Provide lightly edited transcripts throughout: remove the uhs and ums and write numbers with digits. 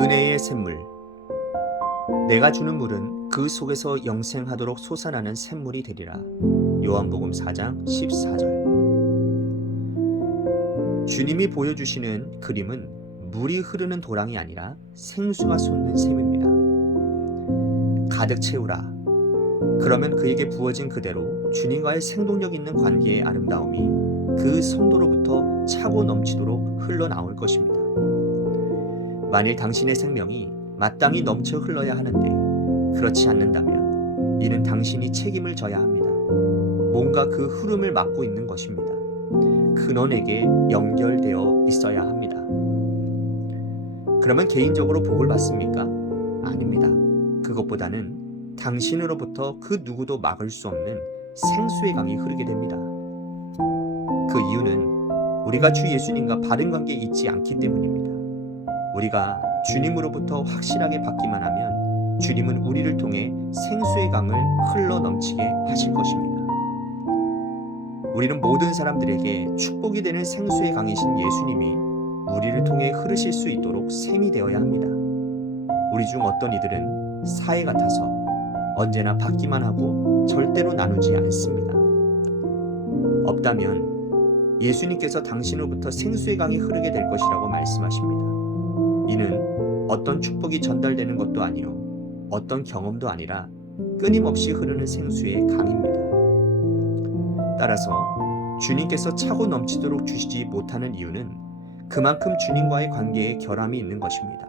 은혜의 샘물. 내가 주는 물은 그 속에서 영생하도록 솟아나는 샘물이 되리라. 요한복음 4장 14절. 주님이 보여주시는 그림은 물이 흐르는 도랑이 아니라 생수가 솟는 샘입니다. 가득 채우라. 그러면 그에게 부어진 그대로 주님과의 생동력 있는 관계의 아름다움이 그 성도로부터 차고 넘치도록 흘러나올 것입니다. 만일 당신의 생명이 마땅히 넘쳐 흘러야 하는데 그렇지 않는다면 이는 당신이 책임을 져야 합니다. 뭔가 그 흐름을 막고 있는 것입니다. 근원에게 연결되어 있어야 합니다. 그러면 개인적으로 복을 받습니까? 아닙니다. 그것보다는 당신으로부터 그 누구도 막을 수 없는 생수의 강이 흐르게 됩니다. 그 이유는 우리가 주 예수님과 바른 관계에 있지 않기 때문입니다. 우리가 주님으로부터 확실하게 받기만 하면 주님은 우리를 통해 생수의 강을 흘러 넘치게 하실 것입니다. 우리는 모든 사람들에게 축복이 되는 생수의 강이신 예수님이 우리를 통해 흐르실 수 있도록 샘이 되어야 합니다. 우리 중 어떤 이들은 사해 같아서 언제나 받기만 하고 절대로 나누지 않습니다. 없다면 예수님께서 당신으로부터 생수의 강이 흐르게 될 것이라고 말씀하십니다. 이는 어떤 축복이 전달되는 것도 아니요 어떤 경험도 아니라 끊임없이 흐르는 생수의 강입니다. 따라서 주님께서 차고 넘치도록 주시지 못하는 이유는 그만큼 주님과의 관계에 결함이 있는 것입니다.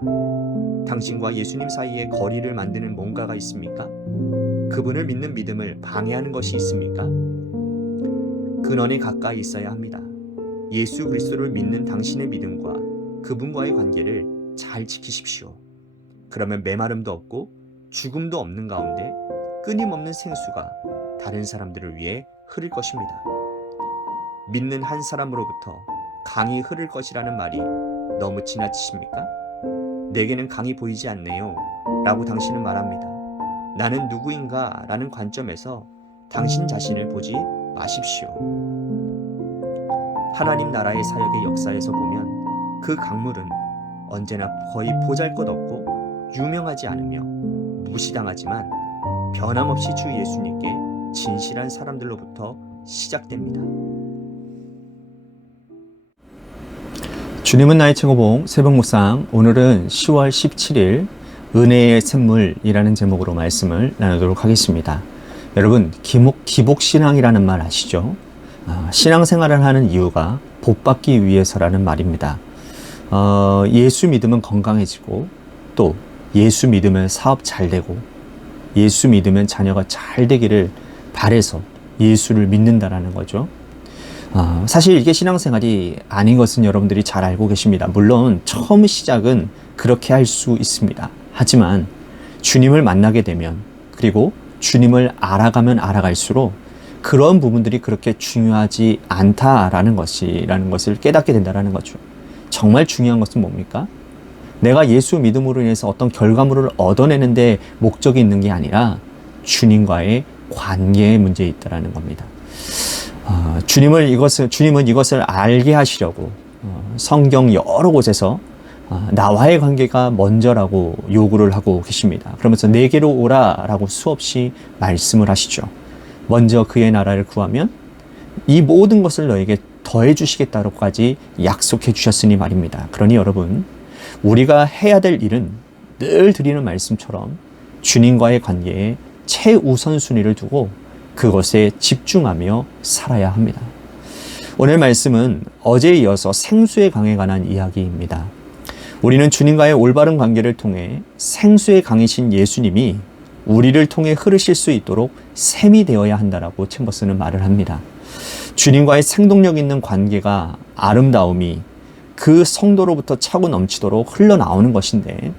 당신과 예수님 사이에 거리를 만드는 뭔가가 있습니까? 그분을 믿는 믿음을 방해하는 것이 있습니까? 근원에 가까이 있어야 합니다. 예수 그리스도를 믿는 당신의 믿음과 그분과의 관계를 잘 지키십시오. 그러면 메마름도 없고 죽음도 없는 가운데 끊임없는 생수가 다른 사람들을 위해 흐를 것입니다. 믿는 한 사람으로부터 강이 흐를 것이라는 말이 너무 지나치십니까? 내게는 강이 보이지 않네요 라고 당신은 말합니다. 나는 누구인가 라는 관점에서 당신 자신을 보지 마십시오. 하나님 나라의 사역의 역사에서 보면 그 강물은 언제나 거의 보잘것없고 유명하지 않으며 무시당하지만 변함없이 주 예수님께 진실한 사람들로부터 시작됩니다. 주님은 나의 최고봉 새벽묵상, 오늘은 10월 17일 은혜의 샘물이라는 제목으로 말씀을 나누도록 하겠습니다. 여러분, 기복신앙이라는 말 아시죠? 신앙생활을 하는 이유가 복받기 위해서라는 말입니다. 예수 믿으면 건강해지고, 또 예수 믿으면 사업 잘 되고, 예수 믿으면 자녀가 잘 되기를 바라서 예수를 믿는다라는 거죠. 사실 이게 신앙생활이 아닌 것은 여러분들이 잘 알고 계십니다. 물론 처음 시작은 그렇게 할 수 있습니다. 하지만 주님을 만나게 되면, 그리고 주님을 알아가면 알아갈수록 그런 부분들이 그렇게 중요하지 않다라는 것을 깨닫게 된다는 거죠. 정말 중요한 것은 뭡니까? 내가 예수 믿음으로 인해서 어떤 결과물을 얻어내는데 목적이 있는 게 아니라 주님과의 관계의 문제에 있다는 겁니다. 주님은 이것을 알게 하시려고 성경 여러 곳에서 나와의 관계가 먼저라고 요구를 하고 계십니다. 그러면서 내게로 오라라고 수없이 말씀을 하시죠. 먼저 그의 나라를 구하면 이 모든 것을 너에게 더해 주시겠다고까지 약속해 주셨으니 말입니다. 그러니 여러분, 우리가 해야 될 일은 늘 드리는 말씀처럼 주님과의 관계에 최우선순위를 두고 그것에 집중하며 살아야 합니다. 오늘 말씀은 어제에 이어서 생수의 강에 관한 이야기입니다. 우리는 주님과의 올바른 관계를 통해 생수의 강이신 예수님이 우리를 통해 흐르실 수 있도록 샘이 되어야 한다라고 챔버스는 말을 합니다. 주님과의 생동력 있는 관계가 아름다움이 그 성도로부터 차고 넘치도록 흘러나오는 것인데,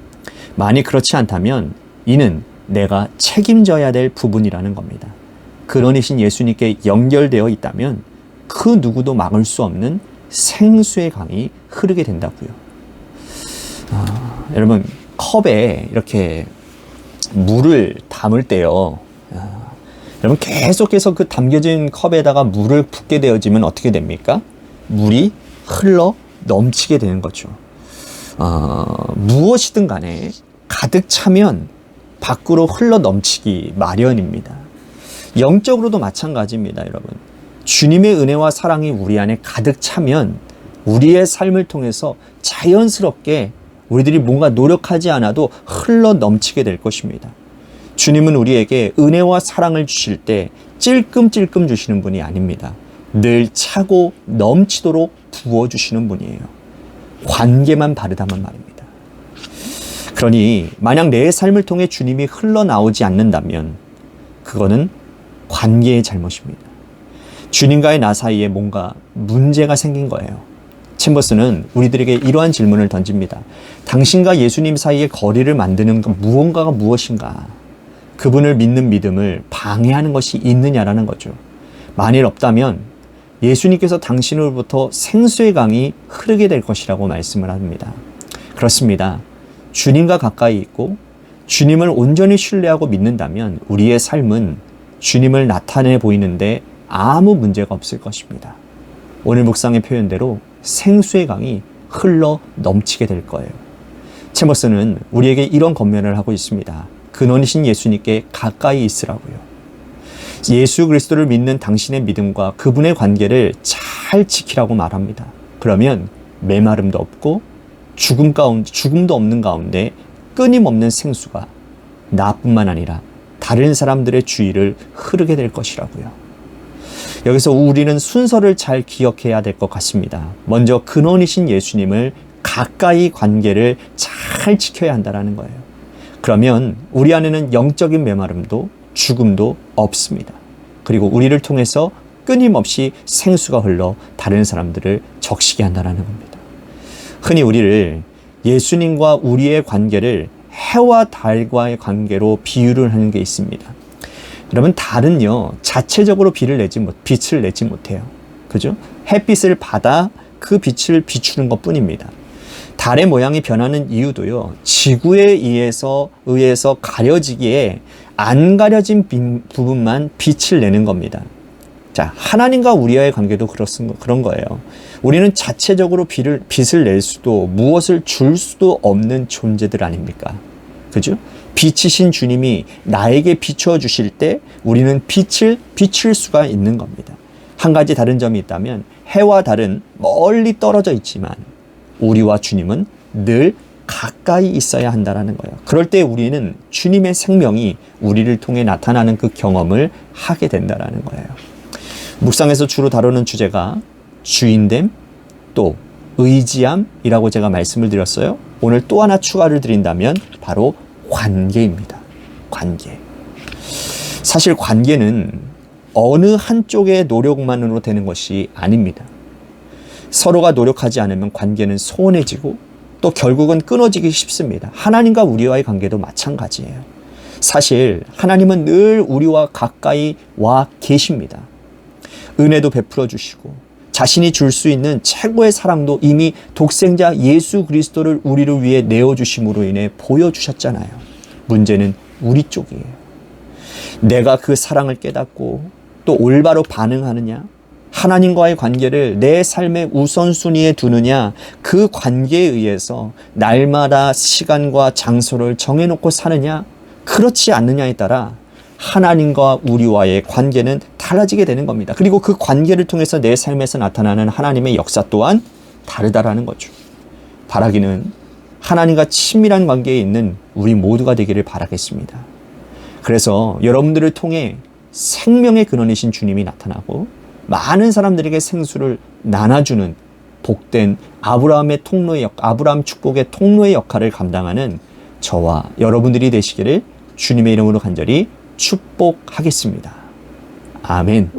만약 그렇지 않다면 이는 내가 책임져야 될 부분이라는 겁니다. 근원이신 예수님께 연결되어 있다면 그 누구도 막을 수 없는 생수의 강이 흐르게 된다고요. 여러분, 컵에 이렇게 물을 담을 때요, 여러분 계속해서 그 담겨진 컵에다가 물을 붓게 되어지면 어떻게 됩니까? 물이 흘러 넘치게 되는 거죠. 무엇이든 간에 가득 차면 밖으로 흘러 넘치기 마련입니다. 영적으로도 마찬가지입니다, 여러분. 주님의 은혜와 사랑이 우리 안에 가득 차면 우리의 삶을 통해서 자연스럽게 우리들이 뭔가 노력하지 않아도 흘러 넘치게 될 것입니다. 주님은 우리에게 은혜와 사랑을 주실 때 찔끔찔끔 주시는 분이 아닙니다. 늘 차고 넘치도록 부어주시는 분이에요. 관계만 바르다만 말입니다. 그러니 만약 내 삶을 통해 주님이 흘러나오지 않는다면 그거는 관계의 잘못입니다. 주님과의 나 사이에 뭔가 문제가 생긴 거예요. 챔버스는 우리들에게 이러한 질문을 던집니다. 당신과 예수님 사이에 거리를 만드는 무언가가 무엇인가? 그분을 믿는 믿음을 방해하는 것이 있느냐라는 거죠. 만일 없다면 예수님께서 당신으로부터 생수의 강이 흐르게 될 것이라고 말씀을 합니다. 그렇습니다. 주님과 가까이 있고 주님을 온전히 신뢰하고 믿는다면 우리의 삶은 주님을 나타내 보이는데 아무 문제가 없을 것입니다. 오늘 묵상의 표현대로 생수의 강이 흘러 넘치게 될 거예요. 챔버스는 우리에게 이런 권면을 하고 있습니다. 근원이신 예수님께 가까이 있으라고요. 예수 그리스도를 믿는 당신의 믿음과 그분의 관계를 잘 지키라고 말합니다. 그러면 메마름도 없고 죽음도 없는 가운데 끊임없는 생수가 나뿐만 아니라 다른 사람들의 주위를 흐르게 될 것이라고요. 여기서 우리는 순서를 잘 기억해야 될 것 같습니다. 먼저 근원이신 예수님을 가까이 관계를 잘 지켜야 한다는 거예요. 그러면 우리 안에는 영적인 메마름도 죽음도 없습니다. 그리고 우리를 통해서 끊임없이 생수가 흘러 다른 사람들을 적시게 한다는 겁니다. 흔히 우리를 예수님과 우리의 관계를 해와 달과의 관계로 비유를 하는 게 있습니다. 여러분, 달은요 자체적으로 빛을 내지 못해요. 그죠? 햇빛을 받아 그 빛을 비추는 것 뿐입니다. 달의 모양이 변하는 이유도요, 지구에 의해서 가려지기에 안 가려진 부분만 빛을 내는 겁니다. 자, 하나님과 우리와의 관계도 그런 거예요. 우리는 자체적으로 빛을 낼 수도 무엇을 줄 수도 없는 존재들 아닙니까? 그죠? 빛이신 주님이 나에게 비추어 주실 때 우리는 빛을 비출 수가 있는 겁니다. 한 가지 다른 점이 있다면 해와 달은 멀리 떨어져 있지만 우리와 주님은 늘 가까이 있어야 한다는 거예요. 그럴 때 우리는 주님의 생명이 우리를 통해 나타나는 그 경험을 하게 된다는 거예요. 묵상에서 주로 다루는 주제가 주인됨, 또 의지함이라고 제가 말씀을 드렸어요. 오늘 또 하나 추가를 드린다면 바로 관계입니다. 관계. 사실 관계는 어느 한쪽의 노력만으로 되는 것이 아닙니다. 서로가 노력하지 않으면 관계는 소원해지고 또 결국은 끊어지기 쉽습니다. 하나님과 우리와의 관계도 마찬가지예요. 사실 하나님은 늘 우리와 가까이 와 계십니다. 은혜도 베풀어 주시고 자신이 줄 수 있는 최고의 사랑도 이미 독생자 예수 그리스도를 우리를 위해 내어주심으로 인해 보여주셨잖아요. 문제는 우리 쪽이에요. 내가 그 사랑을 깨닫고 또 올바로 반응하느냐, 하나님과의 관계를 내 삶의 우선순위에 두느냐, 그 관계에 의해서 날마다 시간과 장소를 정해놓고 사느냐, 그렇지 않느냐에 따라 하나님과 우리와의 관계는 달라지게 되는 겁니다. 그리고 그 관계를 통해서 내 삶에서 나타나는 하나님의 역사 또한 다르다라는 거죠. 바라기는 하나님과 친밀한 관계에 있는 우리 모두가 되기를 바라겠습니다. 그래서 여러분들을 통해 생명의 근원이신 주님이 나타나고 많은 사람들에게 생수를 나눠주는 복된 아브라함 축복의 통로의 역할을 감당하는 저와 여러분들이 되시기를 주님의 이름으로 간절히 축복하겠습니다. 아멘.